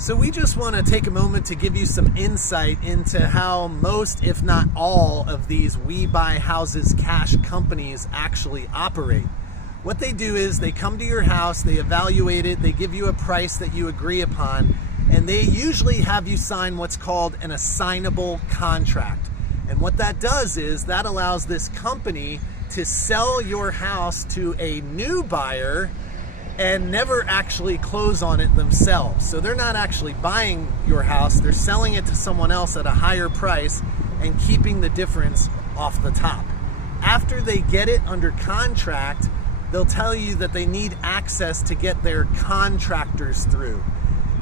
So we just want to take a moment to give you some insight into how most, if not all, of these We Buy Houses Cash companies actually operate. What they do is they come to your house, they evaluate it, they give you a price that you agree upon, and they usually have you sign what's called an assignable contract. And what that does is that allows this company to sell your house to a new buyer and never actually close on it themselves. So they're not actually buying your house, they're selling it to someone else at a higher price and keeping the difference off the top. After they get it under contract, they'll tell you that they need access to get their contractors through.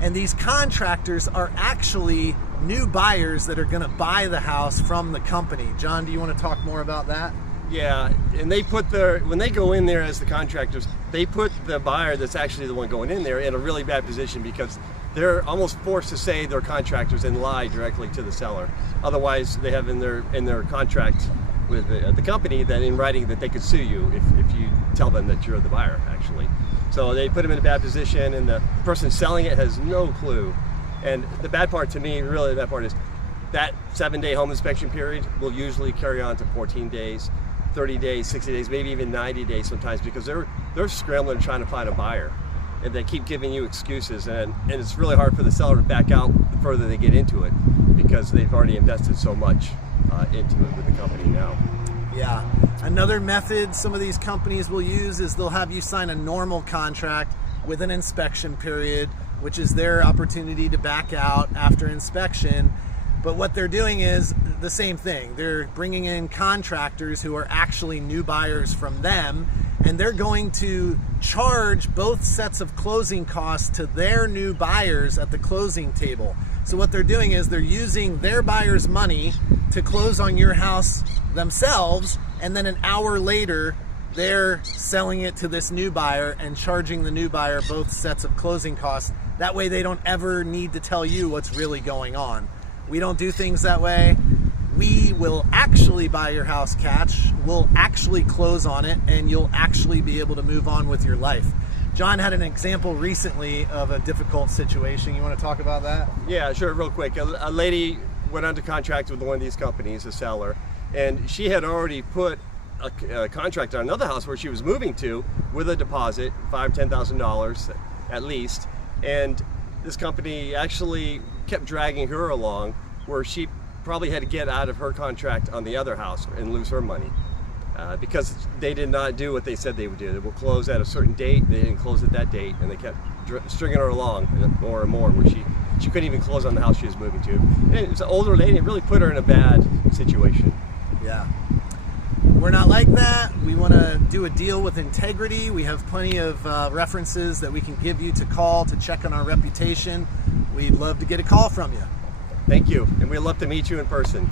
And these contractors are actually new buyers that are gonna buy the house from the company. John, do you wanna talk more about that? Yeah, and when they go in there as the contractors, they put the buyer that's actually the one going in there in a really bad position because they're almost forced to say they're contractors and lie directly to the seller. Otherwise, they have in their contract with the company that in writing that they could sue you if you tell them that you're the buyer, actually. So they put them in a bad position, and the person selling it has no clue. And the bad part to me, really the bad part is that 7-day home inspection period will usually carry on to 14 days. 30 days, 60 days, maybe even 90 days sometimes, because they're scrambling trying to find a buyer, and they keep giving you excuses, and it's really hard for the seller to back out the further they get into it because they've already invested so much into it with the company now. Yeah. Another method some of these companies will use is they'll have you sign a normal contract with an inspection period, which is their opportunity to back out after inspection. But what they're doing is the same thing. They're bringing in contractors who are actually new buyers from them, and they're going to charge both sets of closing costs to their new buyers at the closing table. So what they're doing is they're using their buyers' money to close on your house themselves, and then an hour later, they're selling it to this new buyer and charging the new buyer both sets of closing costs. That way they don't ever need to tell you what's really going on. We don't do things that way. We will actually buy your house cash, we'll actually close on it, and you'll actually be able to move on with your life. John had an example recently of a difficult situation. You want to talk about that? Yeah, sure, real quick. A lady went under contract with one of these companies, a seller, and she had already put a contract on another house where she was moving to with a deposit, $5,000, $10,000 at least, and this company actually kept dragging her along where she probably had to get out of her contract on the other house and lose her money because they did not do what they said they would do. They will close at a certain date, they didn't close at that date, and they kept stringing her along more and more where she couldn't even close on the house she was moving to. And it was an older lady, it really put her in a bad situation. Yeah. We're not like that. We want to do a deal with integrity. We have plenty of references that we can give you to call to check on our reputation. We'd love to get a call from you. Thank you, and we'd love to meet you in person.